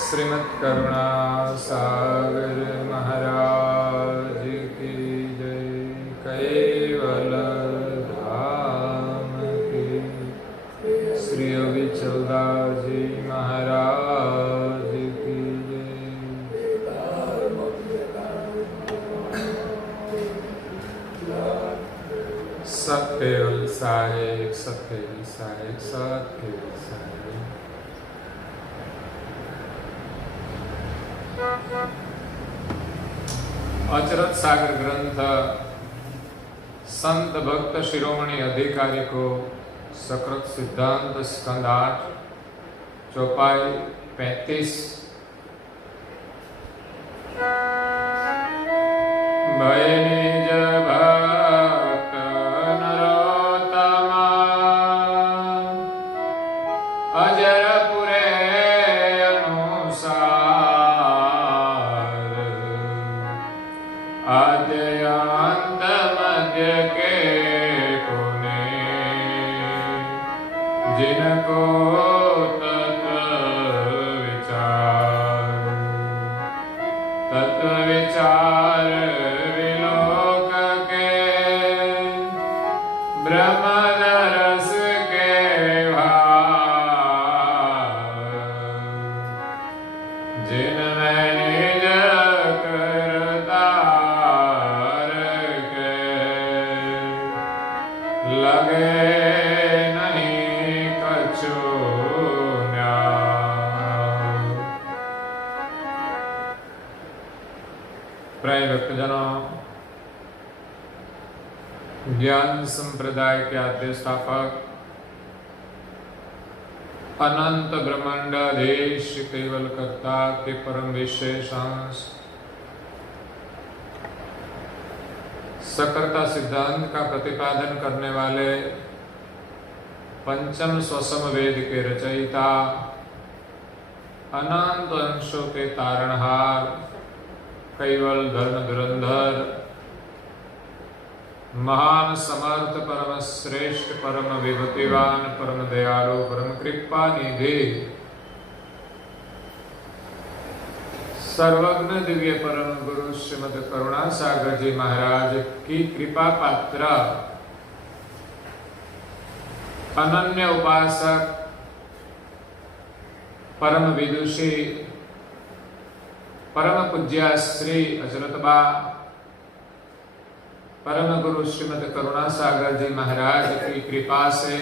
श्रीमद् करुणा सागर महाराज की जय। कैवल धाम की श्री योगी चौदास जी महाराज की जय। सत्य साहेब सत्य साहेब सत्य साहेब। अचरत सागर ग्रंथ संत भक्त शिरोमणि अधिकारी को सकृत सिद्धांत स्कंद 8 चौपाई 35। भय निज भक्त नरोत्तमा अजर पुरे अनुसार आद्यंत मध्य के पुने जिनको तत्व विचार विलोक के ब्रह्म रस के भाव जिनमें निज लगे नहीं कछु न्याय। प्रिय भक्तजनों, ज्ञान संप्रदाय के आद्य स्थापक अनंत ब्रह्मांड देश केवल कर्ता के परम विशेष अंश सकर्ता सिद्धांत का प्रतिपादन करने वाले पंचम स्वसम वेद के रचयिता अनंत अंशों के तारणहार कैवल धर्म धुरंधर महान समर्थ परम श्रेष्ठ परम विभूतिवान परम दयालु परम कृपा निधि सर्वज्ञ दिव्य परम गुरु श्रीमद् करुणा सागर जी महाराज की कृपा पात्र अनन्य उपासक परम विदुषी परम पूज्य श्री अचरतबा परम गुरु श्रीमद् करुणा सागर जी महाराज की कृपा से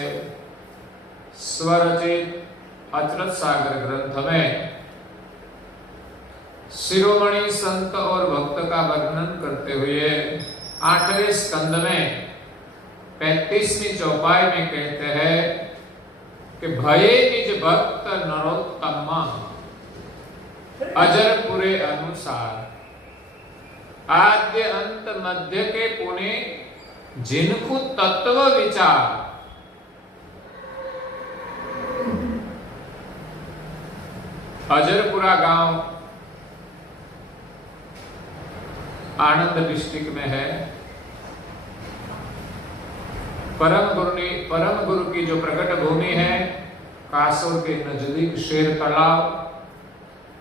स्वरचित अचरत सागर ग्रंथ में शिरोमणि संत और भक्त का वर्णन करते हुए 8वें स्कंद में 35वीं चौपाई में कहते हैं कि भये निज भक्त नरोत्तमा अजर पुरे अनुसार आद्य अंत मध्य के पुणे जिनको तत्व विचार अजरपुरा गांव आनंद डिस्ट्रिक्ट में है। परम गुरु की जो प्रकट भूमि है कासोर के नजदीक शेर तालाब,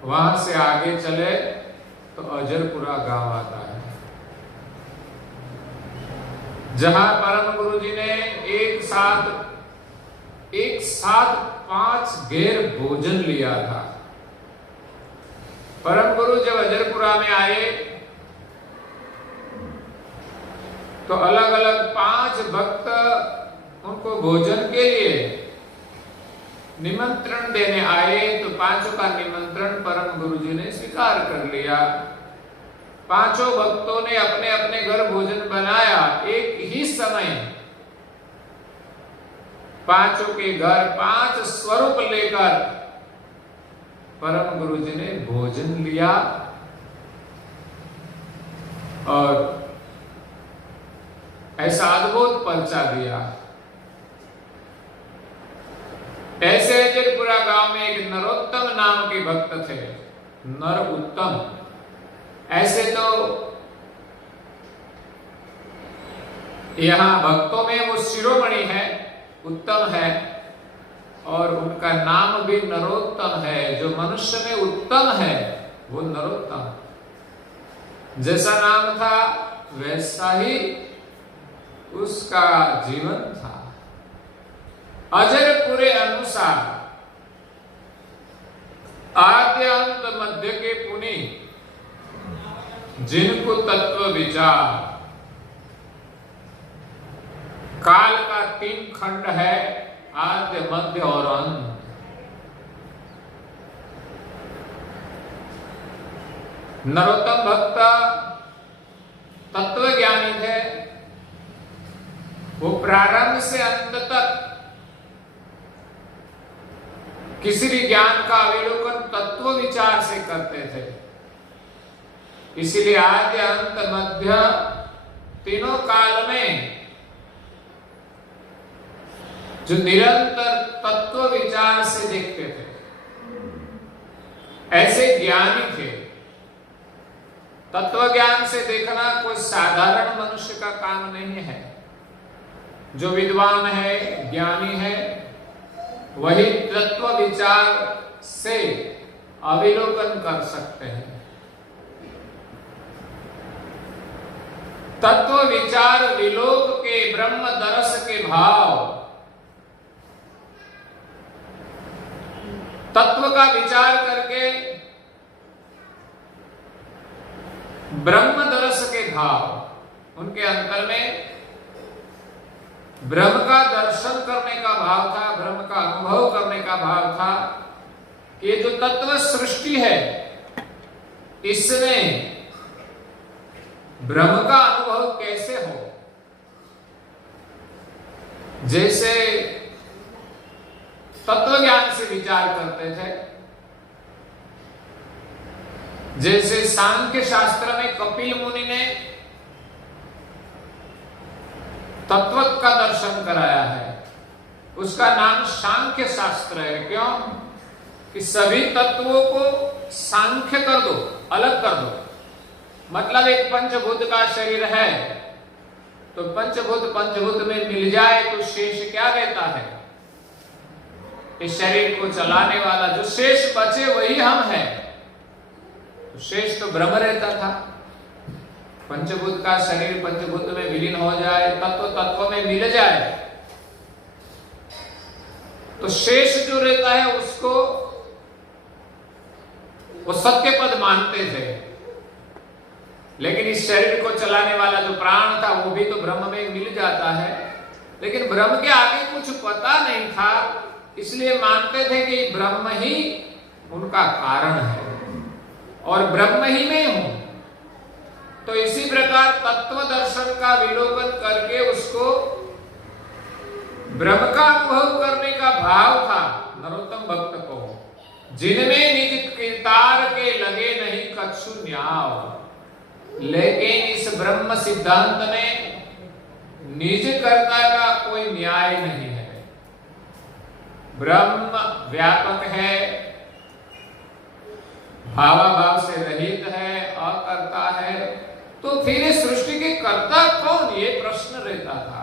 वहां से आगे चले तो अजरपुरा गांव आता है, जहां परम गुरु जी ने एक साथ 5 घेर भोजन लिया था। परम गुरु जब अजरपुरा में आए तो अलग अलग 5 भक्त उनको भोजन के लिए निमंत्रण देने आए, तो 5 का निमंत्रण परम गुरु जी ने स्वीकार कर लिया। 5 भक्तों ने अपने अपने घर भोजन बनाया। एक ही समय 5 के घर 5 स्वरूप लेकर परम गुरु जी ने भोजन लिया और ऐसा अद्भुत पर्चा दिया। ऐसे अजरपुरा गांव में एक नरोत्तम नाम के भक्त थे, नर उत्तम। ऐसे तो यहाँ भक्तों में वो शिरोमणि है, उत्तम है, और उनका नाम भी नरोत्तम है। जो मनुष्य में उत्तम है वो नरोत्तम, जैसा नाम था वैसा ही उसका जीवन था। अजर पूरे अनुसार आद्य अंत मध्य के पुनि, जिनको तत्व विचार, काल का 3 खंड है, आद्य मध्य और अंत। नरोत्तम भक्त तत्व ज्ञानी थे। वो प्रारंभ से अंत तक किसी भी ज्ञान का अवलोकन तत्व विचार से करते थे। इसीलिए आद्य अंत मध्य तीनों काल में जो निरंतर तत्व विचार से देखते थे, ऐसे ज्ञानी थे। तत्व ज्ञान से देखना कोई साधारण मनुष्य का काम नहीं है। जो विद्वान है, ज्ञानी है, वही तत्व विचार से अवलोकन कर सकते हैं। तत्व विचार विलोक के ब्रह्म दरस के भाव, तत्व का विचार करके ब्रह्म दरस के भाव, उनके अंतर में ब्रह्म का दर्शन करने का भाव था, ब्रह्म का अनुभव करने का भाव था। ये जो तत्व सृष्टि है, इसमें ब्रह्म का अनुभव कैसे हो। जैसे तत्व ज्ञान से विचार करते थे, जैसे सांख्य शास्त्र में कपिल मुनि ने तत्व का दर्शन कराया है, उसका नाम सांख्य शास्त्र है। क्यों? कि सभी तत्वों को सांख्य कर दो, अलग कर दो। मतलब एक पंचभूत का शरीर है, तो पंचभूत में मिल जाए तो शेष क्या रहता है? इस शरीर को चलाने वाला जो शेष बचे वही हम हैं। तो शेष तो ब्रह्म रहता था। पंचभूत का शरीर पंचभूत में विलीन हो जाए, तत्व में मिल जाए, तो शेष जो रहता है उसको वो सत्य पद मानते थे। लेकिन इस शरीर को चलाने वाला जो प्राण था वो भी तो ब्रह्म में मिल जाता है। लेकिन ब्रह्म के आगे कुछ पता नहीं था, इसलिए मानते थे कि ब्रह्म ही उनका कारण है और ब्रह्म ही में हूं। तो इसी प्रकार तत्व दर्शन का विलोकन करके उसको ब्रह्म का अनुभव करने का भाव था नरोत्तम भक्त को। जिनमें निज कृतार के लगे नहीं कछु न्याव। लेकिन इस ब्रह्म सिद्धांत में निज कर्ता का कोई न्याय नहीं है। ब्रह्म व्यापक है, भावाभाव से रहित है, अकर्ता है, तो फिर इस सृष्टि के कर्ता कौन, ये प्रश्न रहता था।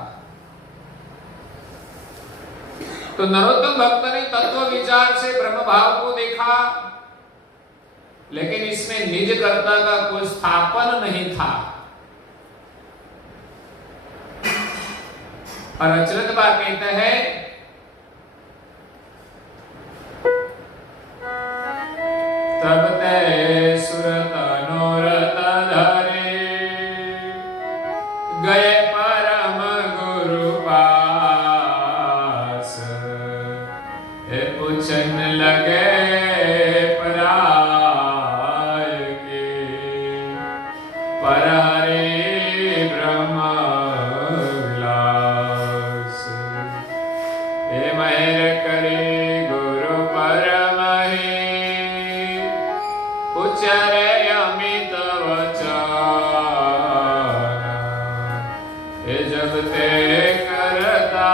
तो नरोत्तम भक्त ने तत्व विचार से ब्रह्म भाव को देखा, लेकिन इसमें निज कर्ता का कोई स्थापन नहीं था। और अचरज बात कहते हैं, तब ते सुरत मनोरथ धरे गए परम गुरु पास। पूछन लगे पराय के, पर हरे ब्रह्म विलास। मेहर करे गुरु परमहि, उच्चरे अमित वचन। जब ते करता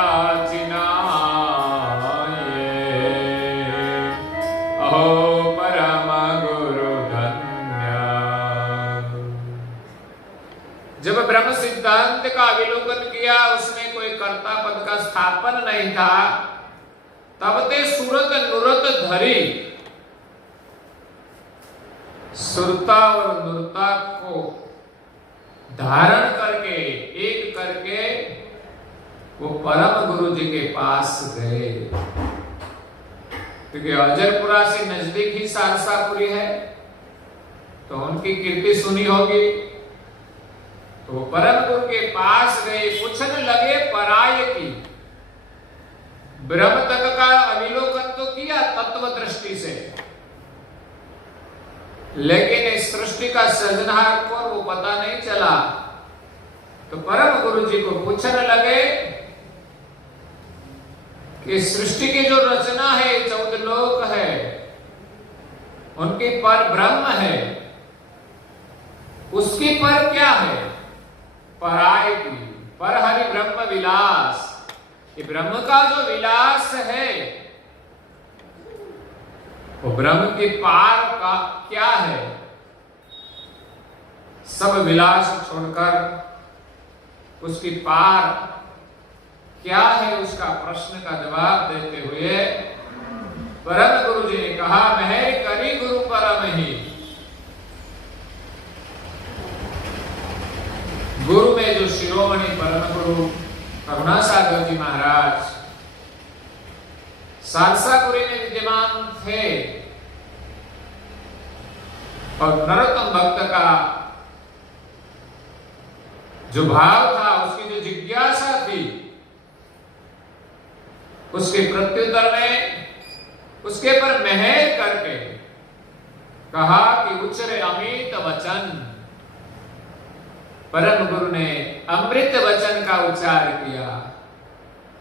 चिनाये, अहो परम गुरु धन्य। जब ब्रह्म सिद्धांत का अवलोकन किया, उसमें कोई कर्ता पद का स्थापन नहीं था, तब ते सूरत नुरत धरी, सुरता और नुरता को धारण करके एक करके वो परम गुरु जी के पास गए। क्योंकि अजरपुरा से नजदीक ही सारसापुरी है, तो उनकी कीर्ति सुनी होगी। तो परम गुरु के पास गए, पूछने लगे पराय की। ब्रह्म तक का अविलोकन तो किया तत्व दृष्टि से, लेकिन इस सृष्टि का सृजनहार को वो पता नहीं चला। तो परम गुरु जी को पूछने लगे कि सृष्टि की जो रचना है, 14 लोक है, उनकी पर ब्रह्म है, उसकी पर क्या है? पराय की। पर हरि ब्रह्म विलास, ये ब्रह्म का जो विलास है, वो ब्रह्म की पार का क्या है? सब विलास छोड़कर उसकी पार क्या है, उसका प्रश्न का जवाब देते हुए परम गुरु जी ने कहा, मैं करी गुरु परम ही। गुरु में जो शिरोमणि परम गुरु करुणासागर जी महाराज सारसापुरी में विद्यमान थे, और नरोत्तम भक्त का जो भाव था, उसकी जो जिज्ञासा थी, उसके प्रत्युत्तर में उसके पर मेहर करके कहा कि उच्चरे अमित वचन। परम गुरु ने अमृत वचन का उच्चार किया।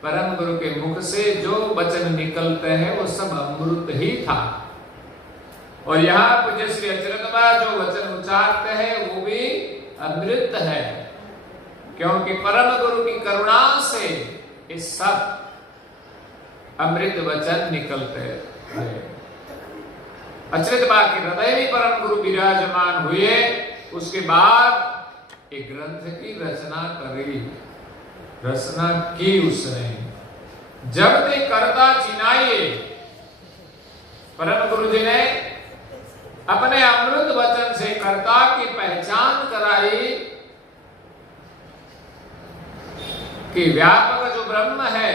परम गुरु के मुख से जो वचन निकलते हैं वो सब अमृत ही था। और यहाँ पूज्य श्री अचरतबा जो वचन उच्चारते हैं वो भी अमृत है, क्योंकि परम गुरु की करुणा से इस सब अमृत वचन निकलते हैं। अचरतबा के हृदय में परम गुरु विराजमान हुए। उसके बाद एक ग्रंथ की रचना की उसने। जब ते करता चिनाइए, परम गुरु जी ने अपने अमृत वचन से कर्ता की पहचान कराई कि व्यापक जो ब्रह्म है,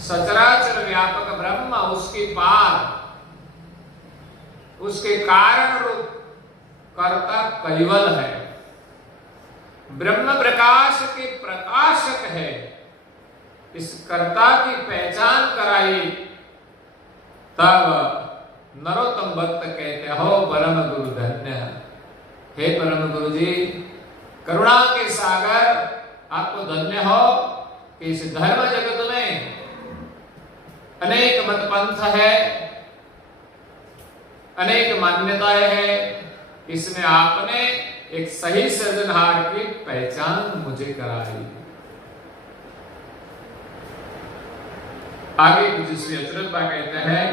सचराचर व्यापक ब्रह्म, उसकी पार, उसके कारण रूप कर्ता कैवल है, ब्रह्म प्रकाश के प्रकाशक है। इस कर्ता की पहचान कराई, तब नरोत्तम भक्त कहते हो परम गुरु धन्य। हे परम गुरु जी, करुणा के सागर, आपको धन्य हो कि इस धर्म जगत में अनेक मत पंथ है, अनेक मान्यताएं हैं, इसमें आपने एक सही सृजनहार की पहचान मुझे कराई। आगे कुछ श्री अचरतबा कहते हैं,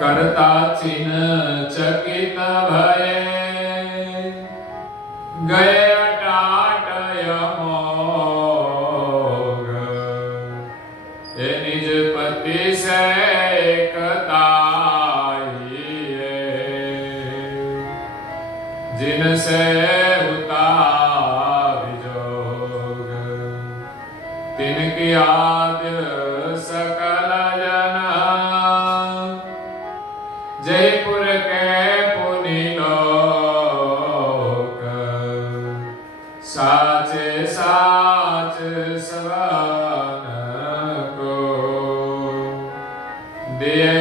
करता चिन्ह चकित भये, गए अटाटय मोग, ये निज पति से जिनसे हुता विजोग, तिनकी आद्य सकल जना, जयपुर के पुनि लोक, साचे साच सवन को, दिए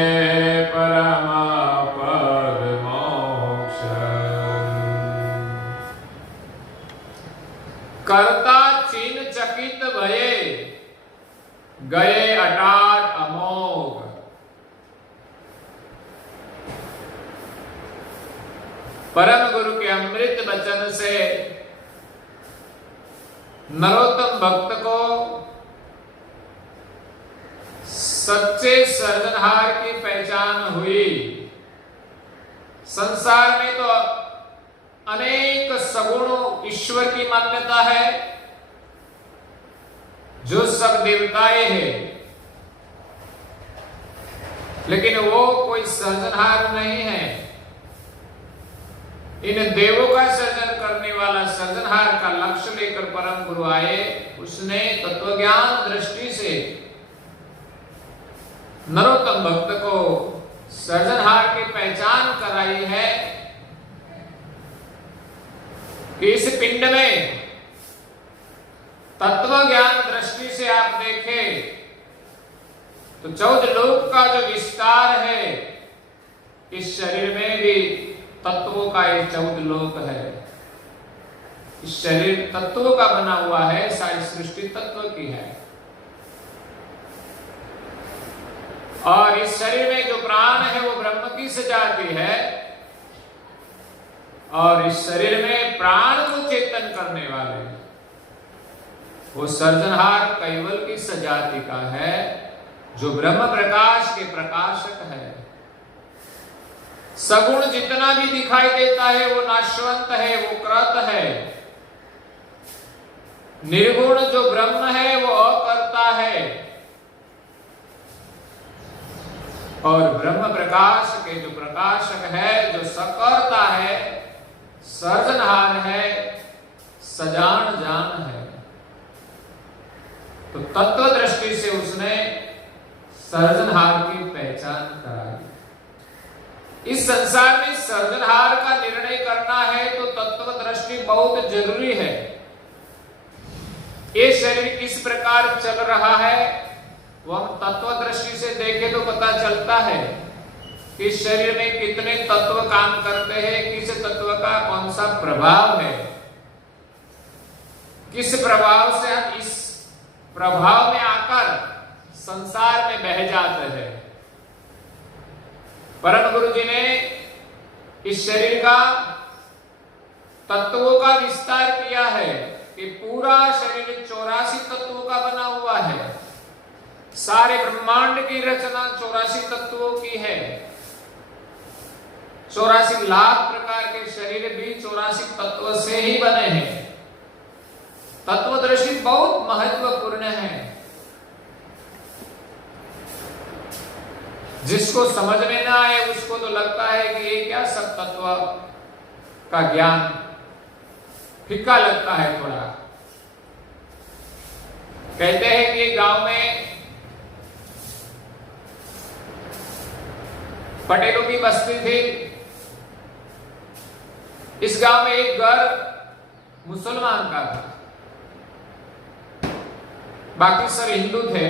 करता चीन चकित भये, गए अटाट अमोघ। परम गुरु के अमृत वचन से नरोत्तम भक्त को सच्चे सृजनहार की पहचान हुई। संसार में तो अनेक सगुण ईश्वर की मान्यता है, जो सब देवताएं हैं, लेकिन वो कोई सृजनहार नहीं है। इन देवों का सृजन करने वाला सृजनहार का लक्ष्य लेकर परम गुरु आए। उसने तत्वज्ञान दृष्टि से नरोत्तम भक्त को सृजनहार की पहचान कराई है कि इस पिंड में तत्व ज्ञान दृष्टि से आप देखें तो 14 लोक का जो विस्तार है, इस शरीर में भी तत्वों का एक 14 लोक है। इस शरीर तत्वों का बना हुआ है, सारी सृष्टि तत्व की है। और इस शरीर में जो प्राण है वो ब्रह्म की सजाती है, और इस शरीर में प्राण को चेतन करने वाले वो सर्जनहार कैवल की सजाति का है, जो ब्रह्म प्रकाश के प्रकाशक है। सगुण जितना भी दिखाई देता है वो नाशवंत है, वो कृत है। निर्गुण जो ब्रह्म है वो अकर्ता है, और ब्रह्म प्रकाश के जो प्रकाशक है, जो सकर्ता है, सर्जनहार है, सजान जान है। तो तत्व दृष्टि से उसने सर्जनहार की पहचान कराई। इस संसार में सर्जनहार का निर्णय करना है तो तत्व दृष्टि बहुत जरूरी है। ये शरीर किस प्रकार चल रहा है वो हम तत्व दृष्टि से देखें तो पता चलता है कि शरीर में कितने तत्व काम करते हैं, किस तत्व का कौन सा प्रभाव है, किस प्रभाव से हम इस प्रभाव में आकर संसार में बह जाते हैं। परम गुरु जी ने इस शरीर का तत्वों का विस्तार किया है कि पूरा शरीर 84 तत्वों का बना हुआ है। सारे ब्रह्मांड की रचना 84 तत्वों की है। 84 लाख प्रकार के शरीर भी 84 तत्व से ही बने हैं। तत्वदृष्टि बहुत महत्वपूर्ण है। जिसको समझ में ना आए उसको तो लगता है कि ये क्या सब तत्व का ज्ञान फीका लगता है थोड़ा। कहते हैं कि गांव में पटेलों की बस्ती थी। इस गांव में एक घर मुसलमान का था, बाकी सब हिंदू थे।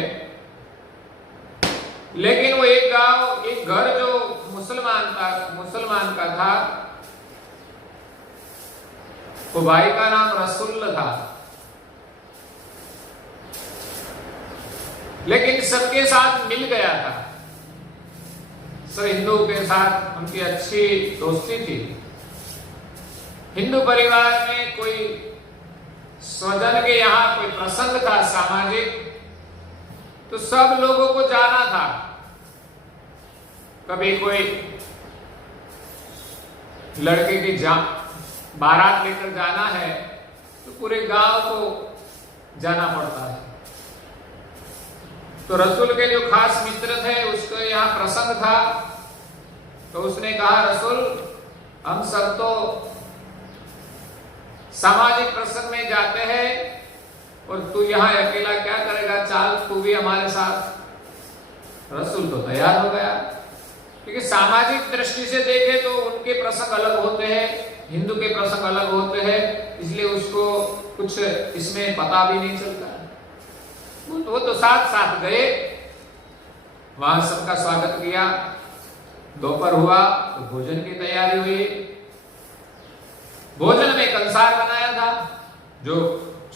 लेकिन वो एक गांव, एक घर जो मुसलमान का था, वो भाई का नाम रसूल था। लेकिन सबके साथ मिल गया था, सब हिंदुओं के साथ उनकी अच्छी दोस्ती थी। हिंदू परिवार में कोई स्वजन के यहाँ कोई प्रसंग था सामाजिक, तो सब लोगों को जाना था। कभी कोई लड़के की बारात लेकर जाना है तो पूरे गांव को जाना पड़ता है। तो रसूल के जो खास मित्र थे उसको यहाँ प्रसंग था, तो उसने कहा रसूल हम सब तो सामाजिक प्रसंग में जाते हैं और तू यहाँ अकेला क्या करेगा, चाल तू भी हमारे साथ। रसूल तो तैयार हो गया, क्योंकि सामाजिक दृष्टि से देखे तो उनके प्रसंग अलग होते हैं, हिंदू के प्रसंग अलग होते हैं, इसलिए उसको कुछ इसमें पता भी नहीं चलता। वो तो साथ साथ गए, वहां सबका स्वागत किया। दोपहर हुआ तो भोजन की तैयारी हुई। भोजन में कंसार बनाया था, जो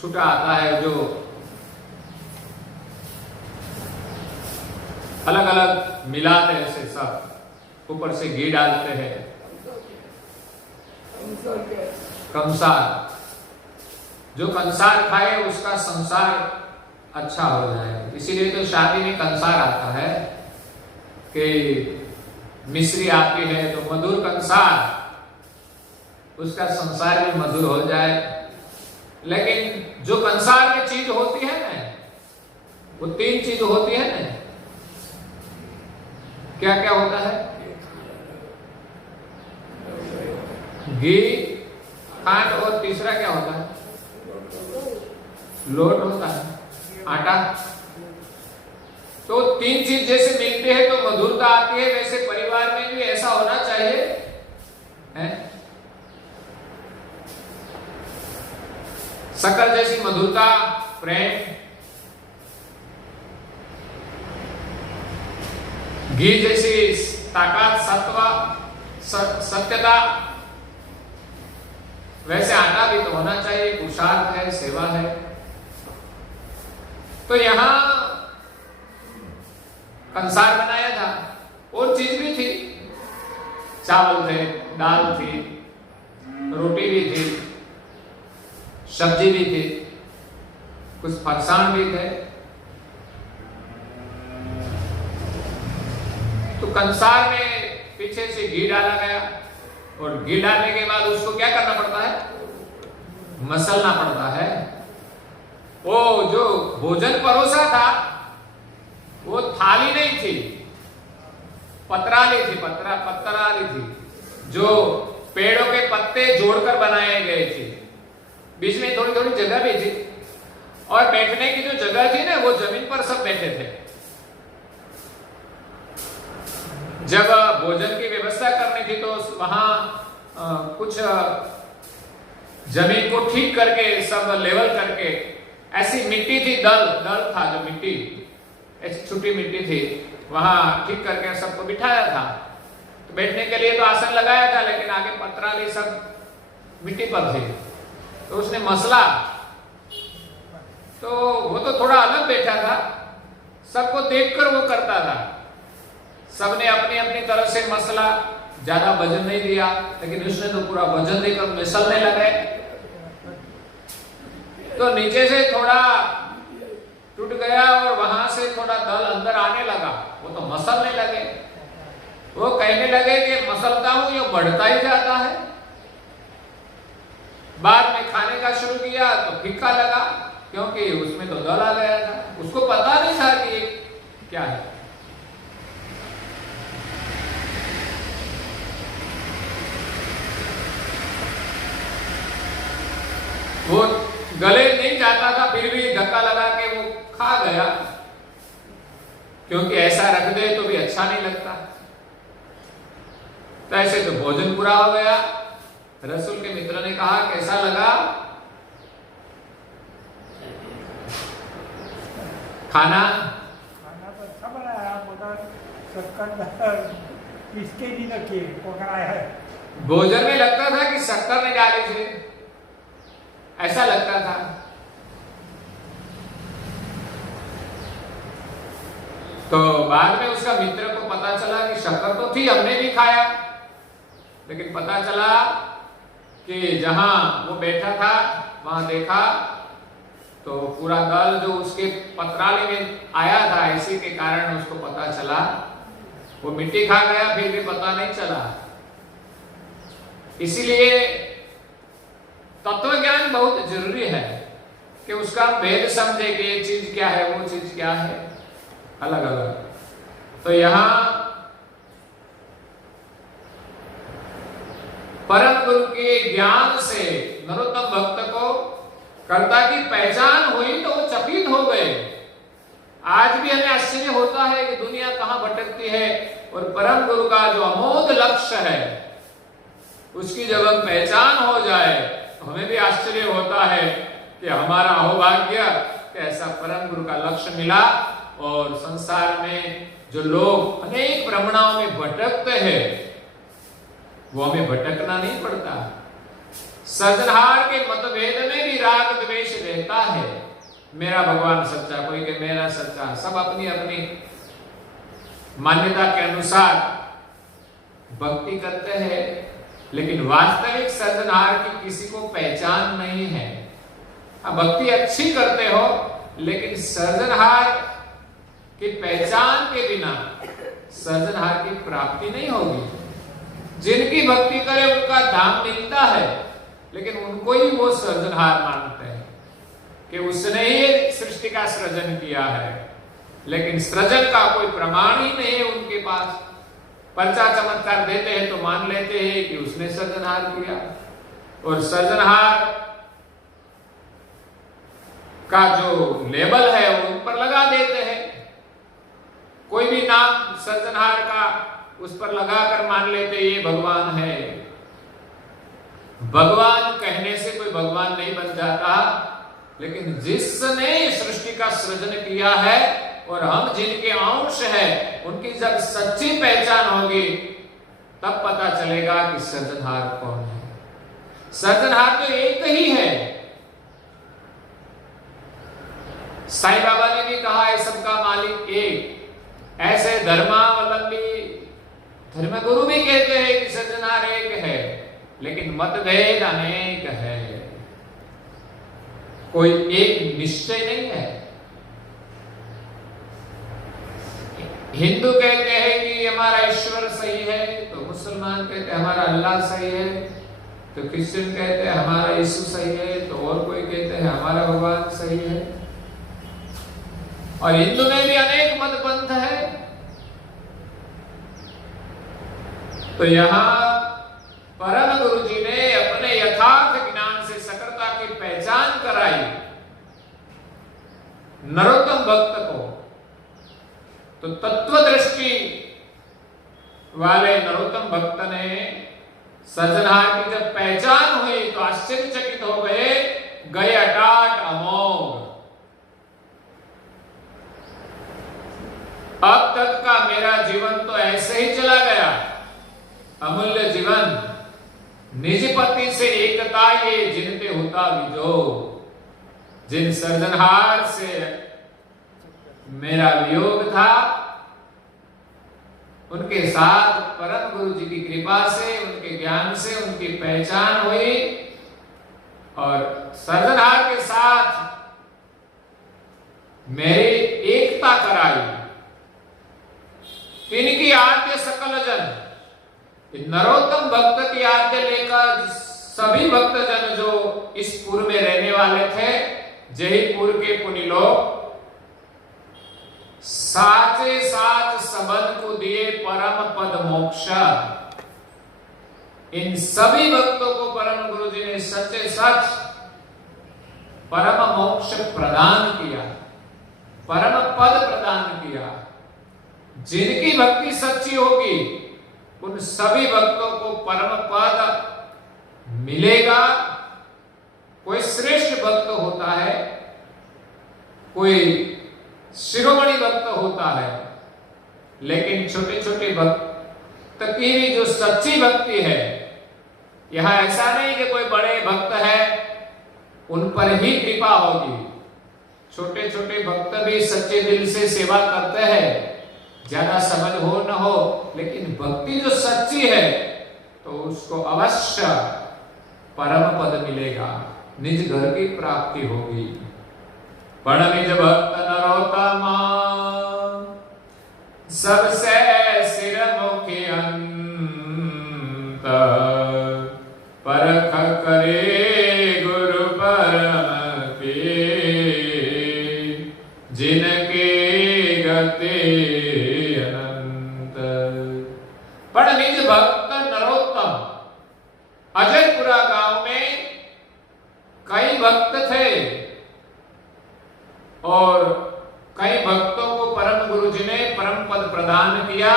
छुटा आता है, जो अलग अलग मिलाते हैं, ऐसे सब ऊपर से घी डालते हैं। कंसार, जो कंसार खाए उसका संसार अच्छा हो जाए, इसीलिए तो शादी में कंसार आता है कि मिश्री आती है तो मधुर कंसार, उसका संसार भी मधुर हो जाए। लेकिन जो कंसार में चीज होती है ना, वो 3 चीज होती है ना, क्या क्या होता है? घी, खांड और तीसरा क्या होता है? लोट होता है, आटा। तो 3 चीज जैसे मिलते हैं तो मधुरता आती है, वैसे परिवार में भी ऐसा होना चाहिए है? शक्कर जैसी मधुरता, प्रेम, घी जैसी ताकत, सत्व, सत्यता, वैसे आटा भी तो होना चाहिए, पुरुषार्थ है, सेवा है। तो यहां कंसार बनाया था, और चीज भी थी, चावल थे, दाल थी, रोटी भी थी, सब्जी भी थी, कुछ फरसाण भी थे। तो कंसार में पीछे से घी डाला गया, और घी डालने के बाद उसको क्या करना पड़ता है? मसलना पड़ता है। वो जो भोजन परोसा था वो थाली नहीं थी, पतराली थी, पतराली थी, जो पेड़ों के पत्ते जोड़कर बनाए गए थे। बीच में थोड़ी थोड़ी जगह भी थी, और बैठने की जो जगह थी ना, वो जमीन पर सब बैठे थे। जब भोजन की व्यवस्था करनी थी तो वहां कुछ जमीन को ठीक करके, सब लेवल करके, ऐसी मिट्टी थी, दल था, जो मिट्टी ऐसी छोटी मिट्टी थी, वहां ठीक करके सबको बिठाया था। तो बैठने के लिए तो आसन लगाया था, लेकिन आगे पतराली सब मिट्टी पर थे। तो उसने मसला, तो वो तो थोड़ा अलग बैठा था, सबको देखकर वो करता था। सबने अपनी अपनी तरफ से मसला, ज्यादा वजन नहीं दिया, लेकिन उसने तो पूरा वजन देकर मिसलने लगे। तो नीचे से थोड़ा टूट गया, और वहां से थोड़ा दल अंदर आने लगा, वो तो मसलने लगे। वो कहने लगे कि मसलता हूं, ये बढ़ता ही जाता है। बाद में खाने का शुरू किया तो फीका लगा, क्योंकि उसमें तो दल आ गया था। उसको पता नहीं था कि ये क्या है। वो गले नहीं जाता था, फिर भी धक्का लगा के वो खा गया, क्योंकि ऐसा रख दे तो भी अच्छा नहीं लगता। तो ऐसे तो भोजन पूरा हो गया। रसूल के मित्र ने कहा, कैसा लगा खाना? खाना तो अच्छा बनाया, मगर शक्कर इसके नहीं रखी, पकाया है। भोजन में लगता था कि शक्कर ने डाली थी, ऐसा लगता था। तो बाद में उसका मित्र को पता चला कि शक्कर तो थी, हमने भी खाया, लेकिन पता चला कि जहां वो बैठा था वहां देखा तो पूरा दल जो उसके पतराले में आया था, इसी के कारण उसको पता चला। वो मिट्टी खा गया, फिर भी पता नहीं चला। इसीलिए तत्व ज्ञान बहुत जरूरी है कि उसका भेद समझे कि ये चीज क्या है, वो चीज क्या है, अलग अलग। तो यहां परम गुरु के ज्ञान से नरोत्तम भक्त को कर्ता की पहचान हुई तो वो चकित हो गए। आज भी हमें आश्चर्य होता है कि दुनिया कहां भटकती है, और परम गुरु का जो अमोघ लक्ष्य है उसकी जब हम पहचान हो जाए तो हमें भी आश्चर्य होता है कि हमारा अहोभाग्य कि ऐसा परम गुरु का लक्ष्य मिला। और संसार में जो लोग अनेक भ्रमणाओं में भटकते हैं, वो हमें भटकना नहीं पड़ता। सृजनहार के मतभेद में भी राग द्वेष रहता है। मेरा भगवान सच्चा, कोई के मेरा सच्चा, सब अपनी अपनी मान्यता के अनुसार भक्ति करते हैं, लेकिन वास्तविक सृजनहार की किसी को पहचान नहीं है। भक्ति अच्छी करते हो, लेकिन सृजनहार की पहचान के बिना सृजनहार की प्राप्ति नहीं होगी। जिनकी भक्ति करे उनका धाम मिलता है, लेकिन उनको ही वो सृजनहार मानते हैं कि उसने ही सृष्टि का सृजन किया है। लेकिन सृजन का कोई प्रमाण ही नहीं है उनके पास। पर्चा चमत्कार देते हैं तो मान लेते हैं कि उसने सृजनहार किया, और सृजनहार का जो लेबल है वो उन पर लगा देते हैं। कोई भी नाम सृजनहार का उस पर लगाकर मान लेते ये भगवान है। भगवान कहने से कोई भगवान नहीं बन जाता, लेकिन जिसने सृष्टि का सृजन किया है और हम जिनके अंश हैं, उनकी जब सच्ची पहचान होगी तब पता चलेगा कि सृजनहार कौन है। सृजनहार तो एक ही है। साईं बाबा ने भी कहा है सबका मालिक एक। ऐसे धर्मावलंबी धर्मगुरु भी कहते हैं कि सृजनहार एक है, लेकिन मतभेद अनेक है, कोई एक निश्चय नहीं है। हिंदू कहते हैं कि हमारा ईश्वर सही है, तो मुसलमान कहते हैं हमारा अल्लाह सही है, तो क्रिश्चियन कहते हैं हमारा यीशु सही है, तो और कोई कहते हैं हमारा भगवान सही है। और हिंदू में भी अनेक मत पंथ है। तो यहां परम गुरु जी ने अपने यथार्थ ज्ञान से सकरता की पहचान कराई नरोत्तम भक्त को। तो तत्वदृष्टि वाले नरोत्तम भक्त ने सृजनहार की जब पहचान हुई तो आश्चर्यचकित हो गए अटाट अमोघ। अब तक का मेरा जीवन तो ऐसे ही चला गया, अमूल्य जीवन, निज पति से एकता ये जिनते होता विजो। जिन सृजनहार से मेरा वियोग था, उनके साथ परम गुरु जी की कृपा से, उनके ज्ञान से उनकी पहचान हुई, और सृजनहार के साथ मेरी एकता कराई। इनकी आद्य सकल जन, नरोत्तम भक्त की आद्य लेकर सभी भक्तजन जो इस पुर में रहने वाले थे, जयपुर के पुनि लोग, साचे साच सबन को दिए परम पद मोक्ष। इन सभी भक्तों को परम गुरु जी ने सच्चे सच परम मोक्ष प्रदान किया, परम पद प्रदान किया। जिनकी भक्ति सच्ची होगी उन सभी भक्तों को परम पद मिलेगा। कोई श्रेष्ठ भक्त होता है, कोई शिरोमणि भक्त होता है, लेकिन छोटे छोटे भक्त की भी जो सच्ची भक्ति है, यहां ऐसा नहीं कि कोई बड़े भक्त है उन पर ही कृपा होगी। छोटे छोटे भक्त भी सच्चे दिल से सेवा करते हैं, ज्यादा समझ हो न हो, लेकिन भक्ति जो सच्ची है तो उसको अवश्य परम पद मिलेगा, निज घर की प्राप्ति होगी। पण निज भक्त नरोत्तम सबसे सिर मुखी अंत, परख करे गुरु परम के, जिनके गति पर निज भक्त नरोत्तम। अजयपुरा गांव में कई भक्त थे और कई भक्तों को परम गुरु जी ने परम पद प्रदान किया,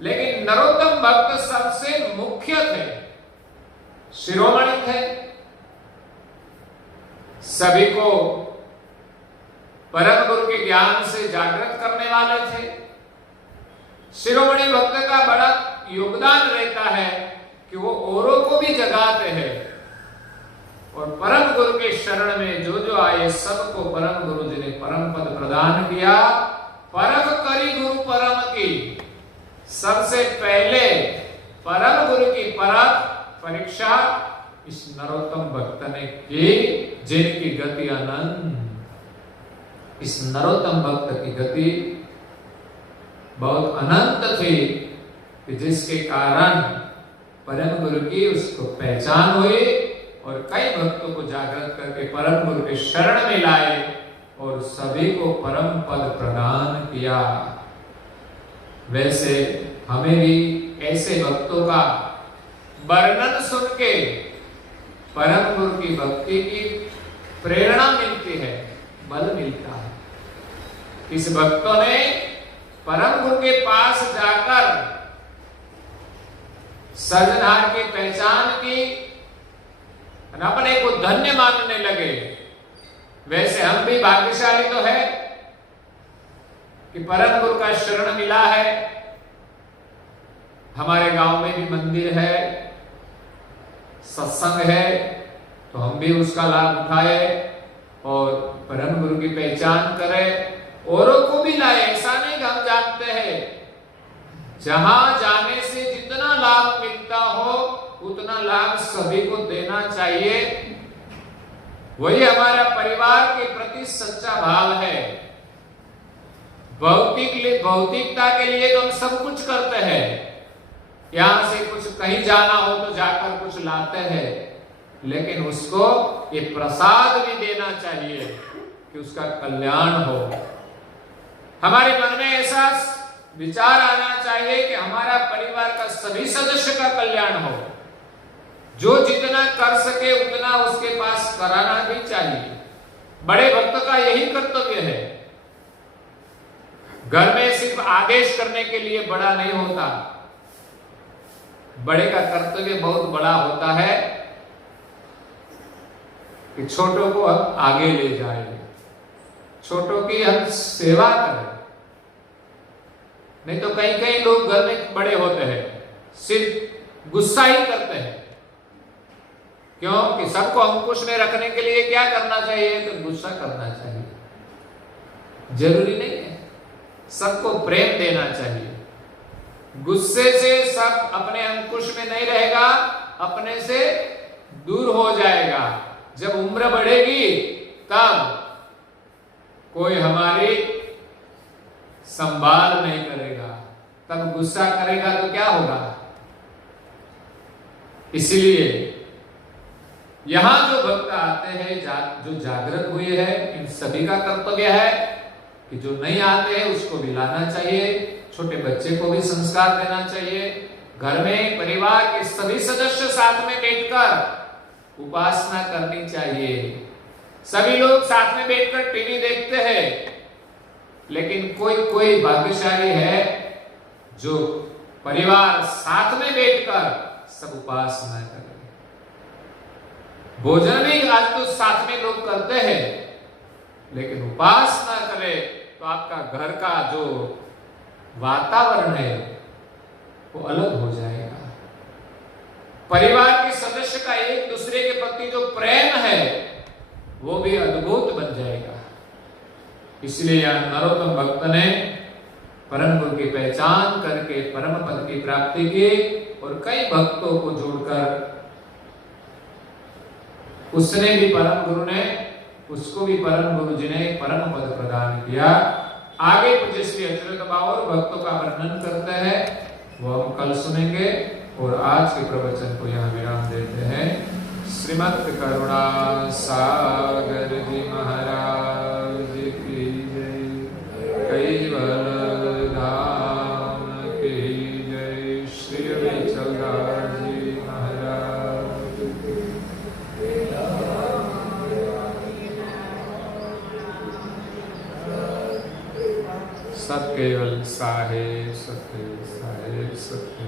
लेकिन नरोत्तम भक्त सबसे मुख्य थे, शिरोमणि थे। सभी को परम गुरु के ज्ञान से जागृत करने वाले थे। शिरोमणि भक्त का बड़ा योगदान रहता है कि वो औरों को भी जगाते हैं, और परम गुरु के शरण में जो जो आए सबको परम गुरु जी ने परम पद प्रदान किया। परख करी गुरु परम की, सबसे पहले परम गुरु की परख परीक्षा इस नरोत्तम भक्त ने की, जिनकी गति अनंत। इस नरोत्तम भक्त की गति बहुत अनंत थी, कि जिसके कारण परम गुरु की उसको पहचान हुई, और कई भक्तों को जागृत करके परम गुरु के शरण में लाए, और सभी को परम पद प्रदान किया। वैसे हमें भी ऐसे भक्तों का वर्णन सुन के परम गुरु की भक्ति की प्रेरणा मिलती है, बल मिलता है। इस भक्तों ने परम गुरु के पास जाकर सर्जनहार की पहचान की और अपने को धन्य मानने लगे। वैसे हम भी भाग्यशाली तो है कि परम गुरु का शरण मिला है। हमारे गांव में भी मंदिर है, सत्संग है, तो हम भी उसका लाभ उठाए और परम गुरु की पहचान करें, औरों को भी लाए। ऐसा नहीं कि हम जानते हैं, जहां जाने से जितना लाभ मिलता हो उतना लाभ सभी को देना चाहिए। वही हमारा परिवार के प्रति सच्चा भाव है। भौतिकता के लिए तो हम सब कुछ करते हैं, यहां से कुछ कहीं जाना हो तो जाकर कुछ लाते हैं, लेकिन उसको ये प्रसाद भी देना चाहिए कि उसका कल्याण हो। हमारे मन में ऐसा विचार आना चाहिए कि हमारा परिवार का सभी सदस्य का कल्याण हो। जो जितना कर सके उतना उसके पास कराना भी चाहिए। बड़े भक्त का यही कर्तव्य है। घर में सिर्फ आदेश करने के लिए बड़ा नहीं होता, बड़े का कर्तव्य बहुत बड़ा होता है कि छोटों को हम आगे ले जाएं, छोटों की हम सेवा करें। नहीं तो कई कई लोग घर में बड़े होते हैं, सिर्फ गुस्सा ही करते हैं। क्यों? कि सबको अंकुश में रखने के लिए क्या करना चाहिए? तो गुस्सा करना चाहिए। जरूरी नहीं है, सबको प्रेम देना चाहिए। गुस्से से सब अपने अंकुश में नहीं रहेगा, अपने से दूर हो जाएगा। जब उम्र बढ़ेगी तब कोई हमारी संभाल नहीं करेगा, तब गुस्सा करेगा तो क्या होगा? इसलिए यहां जो भक्त आते हैं, जो जागृत हुए हैं, इन सभी का कर्तव्य है कि जो नहीं आते हैं उसको भी लाना चाहिए। छोटे बच्चे को भी संस्कार देना चाहिए। घर में परिवार के सभी सदस्य साथ में बैठकर उपासना करनी चाहिए। सभी लोग साथ में बैठकर टीवी देखते हैं, लेकिन कोई भाग्यशाली है जो परिवार साथ में बैठकर सब उपासना करे। भोजन भी आज तो साथ में लोग करते हैं, लेकिन उपासना करे तो आपका घर का जो वातावरण है वो अलग हो जाएगा। परिवार के सदस्य का एक दूसरे के प्रति जो प्रेम है वो भी अद्भुत बन जाएगा। इसलिए यहां नरोत्तम भक्त ने परम गुरु की पहचान करके परम पद की प्राप्ति की और कई भक्तों को जोड़कर उसने भी परम गुरु ने उसको भी परम गुरु जी ने परम पद प्रदान किया। आगे पूज्य श्री अच्युत बाबा और भक्तों का वर्णन करते हैं, वो हम कल सुनेंगे। और आज के प्रवचन को यहाँ विराम देते हैं। श्रीमद् करुणा सागर जी महाराज की जय, कैवल धाम की जय, श्री विचलदास जी महाराज की। सत केवल साहेब, सत्य साहेब, सत्य